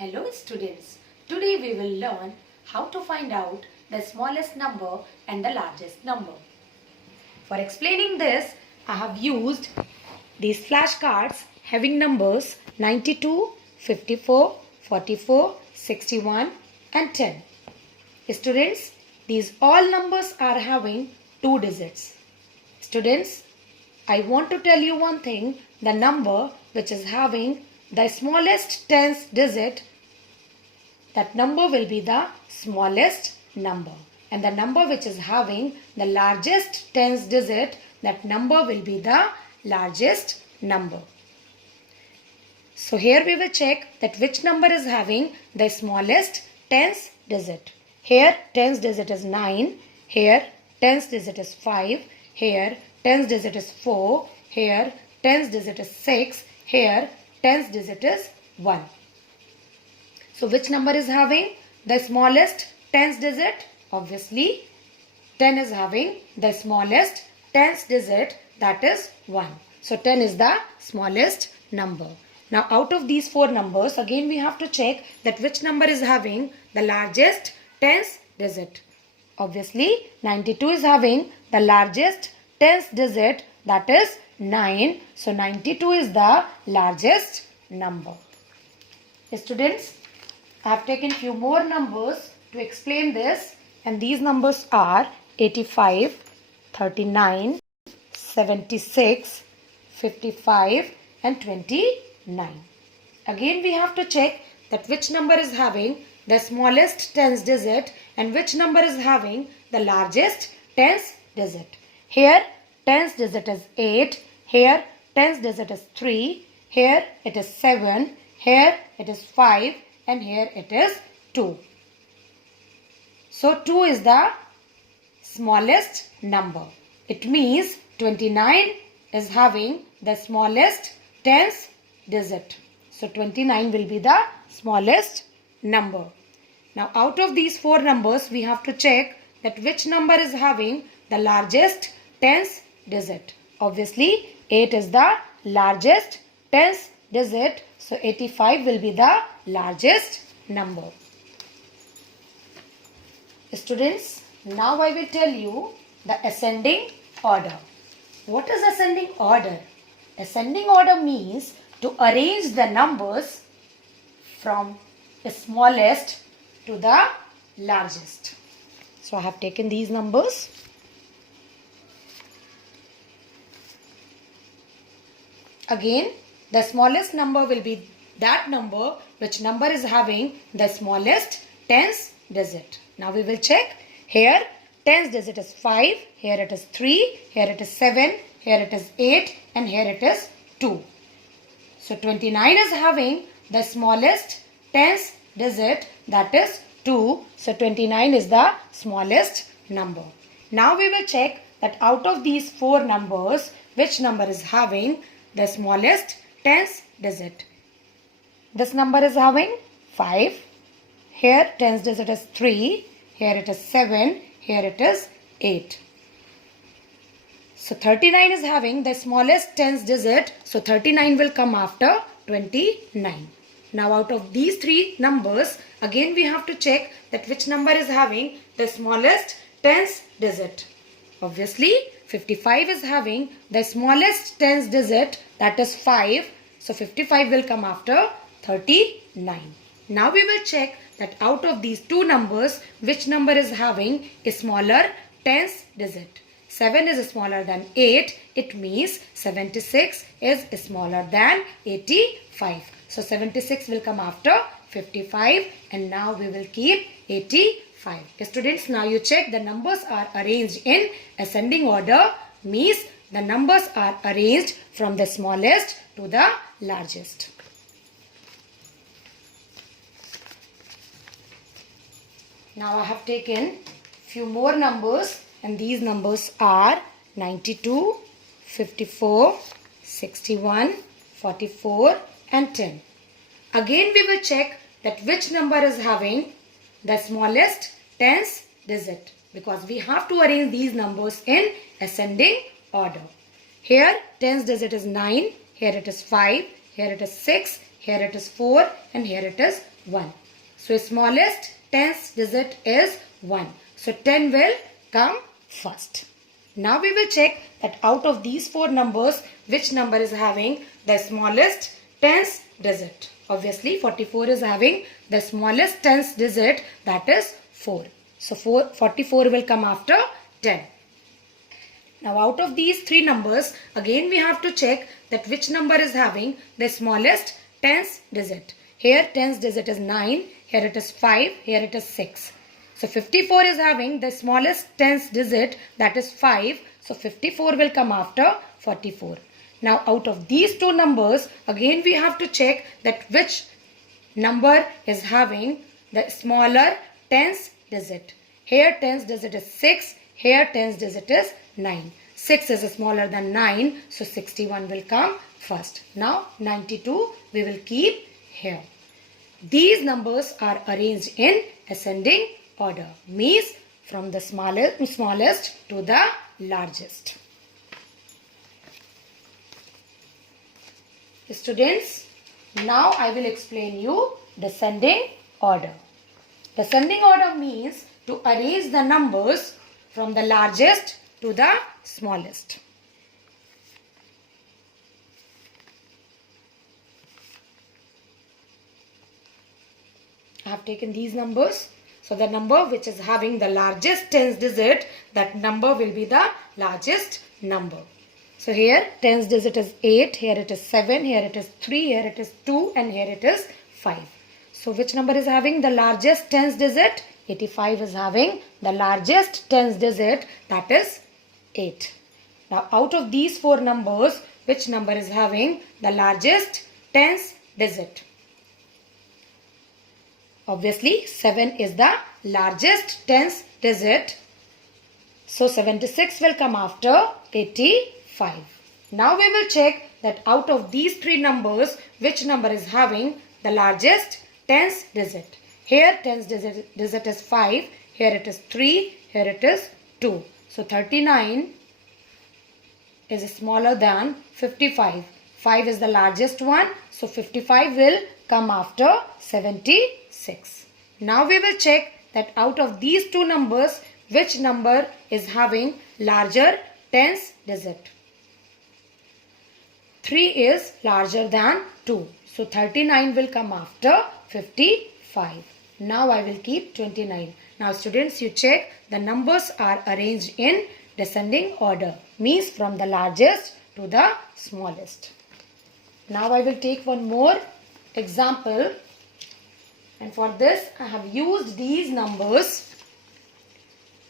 Hello students, today we will learn how to find out the smallest number and the largest number. For explaining this, I have used these flashcards having numbers 92, 54, 44, 61 and 10. Students, these all numbers are having 2 digits. Students, I want to tell you one thing, the number which is having the smallest tens digit, that number will be the smallest number. And the number which is having the largest tens digit, that number will be the largest number. So here we will check that which number is having the smallest tens digit. Here tens digit is 9, here tens digit is 5, here tens digit is 4, here tens digit is 6, here tens digit is 1. So which number is having the smallest tens digit? Obviously 10 is having the smallest tens digit, that is 1. So 10 is the smallest number. Now out of these 4 numbers, again we have to check that which number is having the largest tens digit. Obviously 92 is having the largest tens digit, that is 9. So 92 is the largest number. Students, I have taken few more numbers to explain this, and these numbers are 85, 39, 76, 55 and 29. Again we have to check that which number is having the smallest tens digit and which number is having the largest tens digit. Here tens digit is 8, here tens digit is 3, here it is 7, here it is 5 and here it is 2. So 2 is the smallest number. It means 29 is having the smallest tens digit. So 29 will be the smallest number. Now out of these 4 numbers, we have to check that which number is having the largest tens digit. Obviously 8 is the largest tens digit. So 85 will be the largest number. Students, now I will tell you the ascending order. What is ascending order? Ascending order means to arrange the numbers from the smallest to the largest. So I have taken these numbers. Again, the smallest number will be that number which number is having the smallest tens digit. Now we will check. Here tens digit is 5, here it is 3, here it is 7, here it is 8 and here it is 2. So 29 is having the smallest tens digit, that is 2. So 29 is the smallest number. Now we will check that out of these 4 numbers, which number is having the smallest tens digit. This number is having 5. Here tens digit is 3. Here it is 7. Here it is 8. So 39 is having the smallest tens digit. So 39 will come after 29. Now out of these 3 numbers, again we have to check that which number is having the smallest tens digit. Obviously 55 is having the smallest tens digit, that is 5. So 55 will come after 39. Now we will check that out of these 2 numbers, which number is having a smaller tens digit. 7 is smaller than 8. It means 76 is smaller than 85. So 76 will come after 55 and now we will keep 85. Students, now you check the numbers are arranged in ascending order, means the numbers are arranged from the smallest to the largest. Now I have taken few more numbers and these numbers are 92, 54, 61, 44 and 10. Again we will check that which number is having the smallest tens digit, because we have to arrange these numbers in ascending order. Here tens digit is 9, here it is 5, here it is 6, here it is 4 and here it is 1. So smallest tens digit is 1. So 10 will come first. Now we will check that out of these 4 numbers, which number is having the smallest tens digit. Obviously 44 is having the smallest tens digit, that is 4. So 44 will come after 10. Now out of these 3 numbers, again we have to check that which number is having the smallest tens digit. Here tens digit is 9, here it is 5, here it is 6. So 54 is having the smallest tens digit, that is 5. So 54 will come after 44. Now out of these 2 numbers, again we have to check that which number is having the smaller tens digit. Here tens digit is 6, here tens digit is 9. 6 is smaller than 9, so 61 will come first. Now 92 we will keep here. These numbers are arranged in ascending order, means from the smallest to the largest. Students, now I will explain you descending order. Descending order means to arrange the numbers from the largest to the smallest. I have taken these numbers. So the number which is having the largest tens digit, that number will be the largest number. So here tens digit is 8, here it is 7, here it is 3, here it is 2 and here it is 5. So which number is having the largest tens digit? 85 is having the largest tens digit, that is 8. Now out of these 4 numbers, which number is having the largest tens digit? Obviously 7 is the largest tens digit. So 76 will come after 85. Now we will check that out of these 3 numbers, which number is having the largest tens digit. Here tens digit is 5, here it is 3, here it is 2. So 39 is smaller than 55. 5 is the largest one, so 55 will come after 76. Now we will check that out of these 2 numbers, which number is having larger tens digit. 3 is larger than 2. So 39 will come after 55. Now I will keep 29. Now students, you check the numbers are arranged in descending order, means from the largest to the smallest. Now I will take one more example, and for this I have used these numbers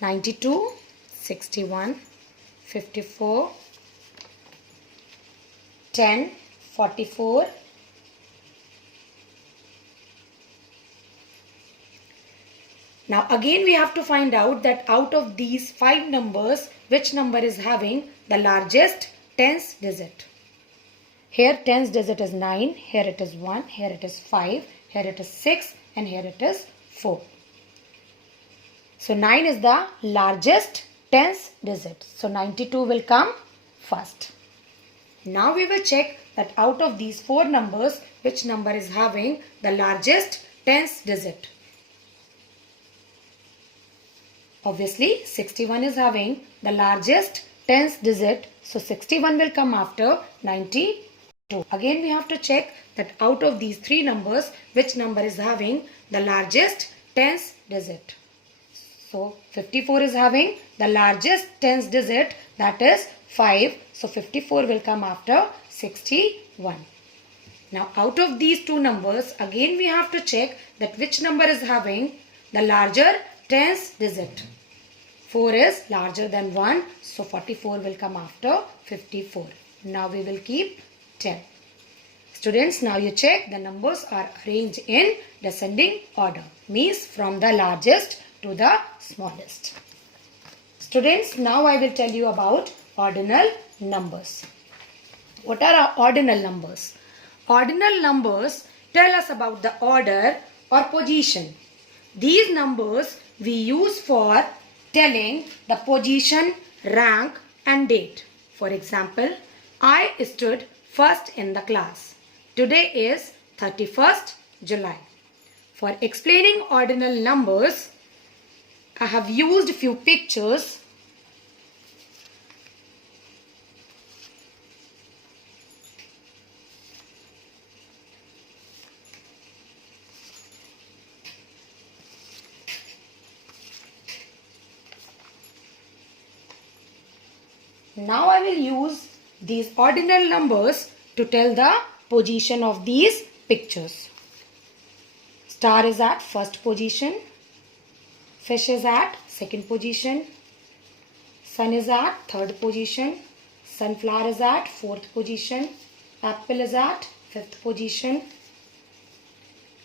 92, 61, 54, 10, 44, now again we have to find out that out of these 5 numbers, which number is having the largest tens digit. Here tens digit is 9, here it is 1, here it is 5, here it is 6 and here it is 4. So 9 is the largest tens digit. So 92 will come first. Now we will check that out of these 4 numbers, which number is having the largest tens digit. Obviously 61 is having the largest tens digit. So 61 will come after 92. Again we have to check that out of these 3 numbers, which number is having the largest tens digit. So 54 is having the largest tens digit, that is 5. So 54 will come after 61. Now out of these 2 numbers, again we have to check that which number is having the larger tens digit. 4 is larger than 1. So 44 will come after 54. Now we will keep 10. Students, now you check the numbers are arranged in descending order, means from the largest to the smallest. Students, now I will tell you about ordinal numbers. What are our ordinal numbers? Ordinal numbers tell us about the order or position. These numbers we use for telling the position, rank and date. For example, I stood first in the class. Today is 31st July. For explaining ordinal numbers, I have used few pictures. Now I will use these ordinal numbers to tell the position of these pictures. Star is at first position, fish is at second position, sun is at third position, sunflower is at fourth position, apple is at fifth position,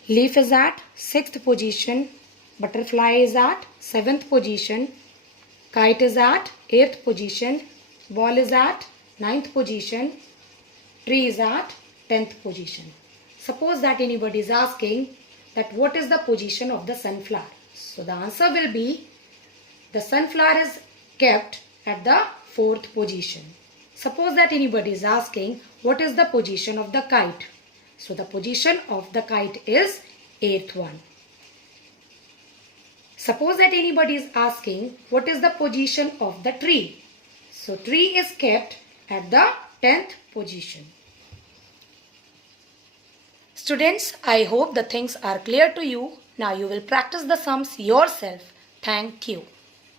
leaf is at sixth position, butterfly is at seventh position, kite is at eighth position, ball is at ninth position, tree is at 10th position. Suppose that anybody is asking that what is the position of the sunflower. So the answer will be the sunflower is kept at the 4th position. Suppose that anybody is asking what is the position of the kite. So the position of the kite is 8th one. Suppose that anybody is asking what is the position of the tree. So tree is kept at the 10th position. Students, I hope the things are clear to you. Now you will practice the sums yourself. Thank you.